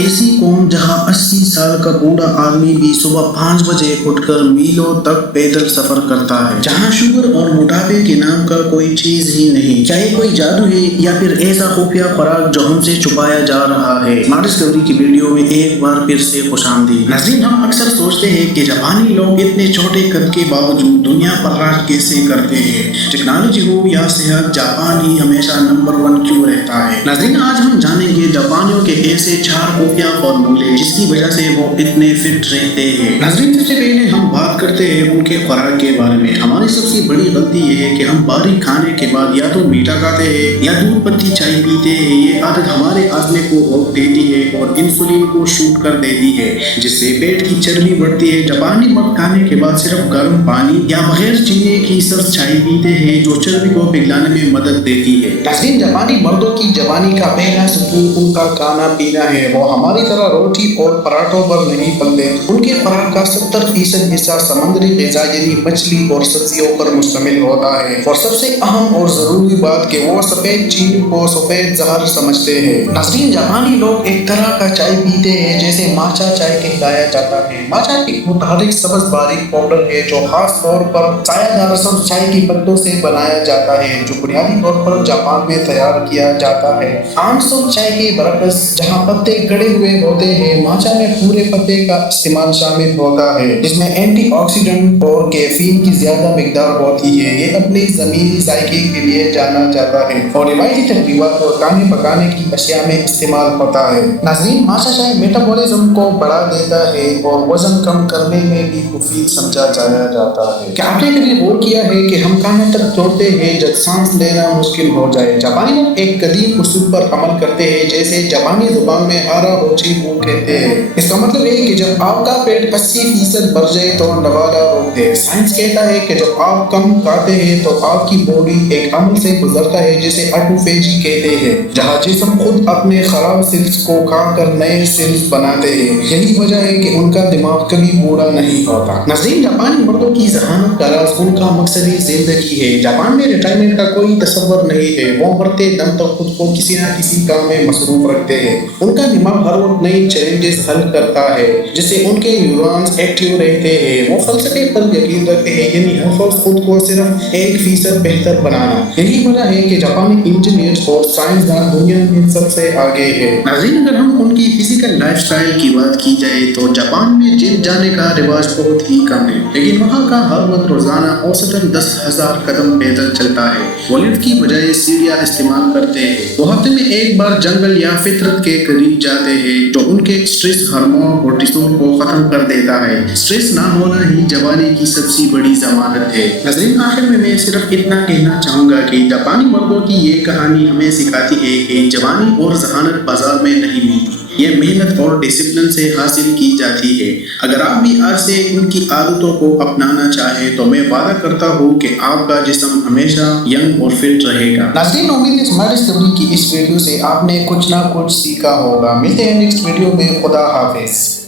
ایسی قوم جہاں 80 سال کا بوڑھا آدمی بھی صبح 5 بجے اٹھ کر میلوں تک پیدل سفر کرتا ہے، جہاں شوگر اور موٹاپے کے نام کا کوئی چیز ہی نہیں۔ کیا یہ کوئی جادو ہے یا پھر ایسا خفیہ خوراک جو ہم سے چھپایا جا رہا ہے؟ اسمارٹ ڈسکوری کی ویڈیو میں ایک بار پھر سے خوش آمدید۔ ناظرین، ہم اکثر سوچتے ہیں کہ جاپانی لوگ اتنے چھوٹے قد کے باوجود دنیا پر راج کیسے کرتے ہیں؟ ٹیکنالوجی ہو یا صحت، جاپان ہی ہمیشہ نمبر 1 کیوں رہتا ہے؟ ناظرین، آج ہم جانیں گے جاپانیوں کے ایسے 4 خفیہ فارمولے جس کی وجہ سے وہ اتنے فٹ رہتے ہیں۔ ناظرین، سب سے پہلے ہم بات کرتے ہیں ان کے خوراک کے بارے میں۔ ہماری سب سے بڑی غلطی یہ ہے کہ ہم باریک کھانے کے بعد یا تو میٹھا کھاتے ہیں یا دودھ پتی چائے پیتے ہیں۔ یہ عادت ہمارے ہاضمے کو روک دیتی ہے اور انسولین کو شوٹ کر دیتی ہے، جس سے پیٹ کی چربی بڑھتی ہے۔ جاپانی مرد کھانے کے بعد صرف گرم پانی یا بغیر چینی کی سرد چائے پیتے ہیں، جو چربی کو پگھلانے میں مدد دیتی ہے۔ ناظرین، جاپانی مردوں کی جوانی کا پہلا ستون ان کا کھانا پینا ہے۔ وہ ہماری طرح روٹی اور پراٹھوں پر نہیں پلتے۔ ان کے خوراک کا 70% حصہ سمندری غذا یعنی مچھلی اور سبزیوں پر مشتمل ہوتا ہے، اور سب سے اہم اور ضروری بات کہ وہ سفید چینی کو سفید زہر سمجھتے ہیں۔ ناظرین، جاپانی لوگ ایک طرح کا چائے پیتے ہیں جیسے ماچا چائے کہلایا جاتا ہے۔ ماچا ایک متحرک سبز باریک پاؤڈر ہے جو خاص طور پر سایہ دار سبز چائے کی پتوں سے بنایا جاتا ہے، جو بنیادی طور پر جاپان میں تیار کیا جاتا ہے۔ عام سرخ چائے کے برعکس، جہاں پتے گڑے ہوئے ہوتے ہیں، ماچا میں پورے پتے کا استعمال شامل ہوتا ہے، جس میں اینٹی آکسیڈنٹ اور کیفین کی زیادہ مقدار ہوتی ہے۔ یہ اپنی زمینی ذائقے کے لیے جانا جاتا ہے اور روایتی تقریبات اور کھانے پکانے کی اشیاء میں استعمال ہوتا ہے۔ ناظرین، ماچا چائے میٹابولزم کو بڑھا دیتا ہے اور وزن کم کرنے میں بھی مفید سمجھا جاتا ہے۔ کیا آپ نے کبھی غور کیا ہے کہ ہم کھانا تب توڑتے ہیں جب سانس لینا مشکل ہو جائے؟ جاپانی لوگ ایک قدیم اصول پر عمل کرتے ہیں جیسے جاپانی زبان میں ہارا ہوچی بو کہتے ہیں۔ اس کا مطلب ہے کہ جب آپ کا پیٹ 80% بھر جائے تو نوالا روک دے۔ سائنس کہتا ہے کہ جب آپ کم کھاتے ہیں تو آپ کی باڈی ایک عمل سے گزرتا ہے جسے آٹوفیجی کہتے ہیں، جہاں جسم خود اپنے خراب سیلز کو کھا کر نئے سیلز بناتے ہیں۔ یہی وجہ ہے کہ ان کا دماغ کبھی بوڑھا نہیں ہوتا۔ ناظرین، جاپانی مردوں کی ذہانت کا راز ان کا مقصدی زندگی ہے۔ جاپان میں ریٹائرمنٹ کا کوئی تصور نہیں ہے۔ وہ مرتے دم تک خود کو کسی نہ کسی کام میں مصروف رکھتے ہیں۔ ان کا دماغ ہر وقت نئی چیلنجز حل کرتا ہے، جس سے ان کے نیورونز ایکٹیو رہتے ہیں۔ وہ فلسفے پر یقین رکھتے ہیں، یعنی ہر روز خود کو صرف 1% بہتر بنانا۔ یہی وجہ ہے کہ جاپانی انجینئرز اور سائنسدان دنیا میں سب سے آگے ہیں۔ ناظرین، اگر ہم ان کی فزیکل لائف سٹائل کی بات کی جائے تو جاپان میں جم جانے کا رواج بہت ہی کم ہے، لیکن وہاں کا ہر مرد روزانہ اوسطاً 10,000 قدم پیدل چلتا ہے۔ وہ لفٹ کی بجائے سیڑھیاں استعمال کرتے ہیں۔ وہ ہفتے میں ایک بار جنگل یا فطرت کے قریب جاتے ہیں، جو ان کے اسٹریس ہارمون کورٹیسول کو ختم کر دیتا ہے۔ اسٹریس نہ ہونا ہی جوانی کی سب سے بڑی ضمانت ہے۔ ناظرین، آخر میں صرف اتنا کہنا چاہوں گا کہ جاپانی مردوں کی یہ کہانی ہمیں سکھاتی ہے کہ جوانی اور ذہانت بازار میں نہیں ملتی، یہ محنت اور ڈسپلن سے حاصل کی جاتی ہے۔ اگر آپ بھی آج سے ان کی عادتوں کو اپنانا چاہیں تو میں وعدہ کرتا ہوں کہ آپ کا جسم ہمیشہ ینگ اور فٹ رہے گا۔ ناظرین، امید ہے اسمارٹ ڈسکوری کی اس ویڈیو سے آپ نے کچھ نہ کچھ سیکھا ہوگا۔ ملتے ہیں نیکسٹ ویڈیو میں۔ خدا حافظ۔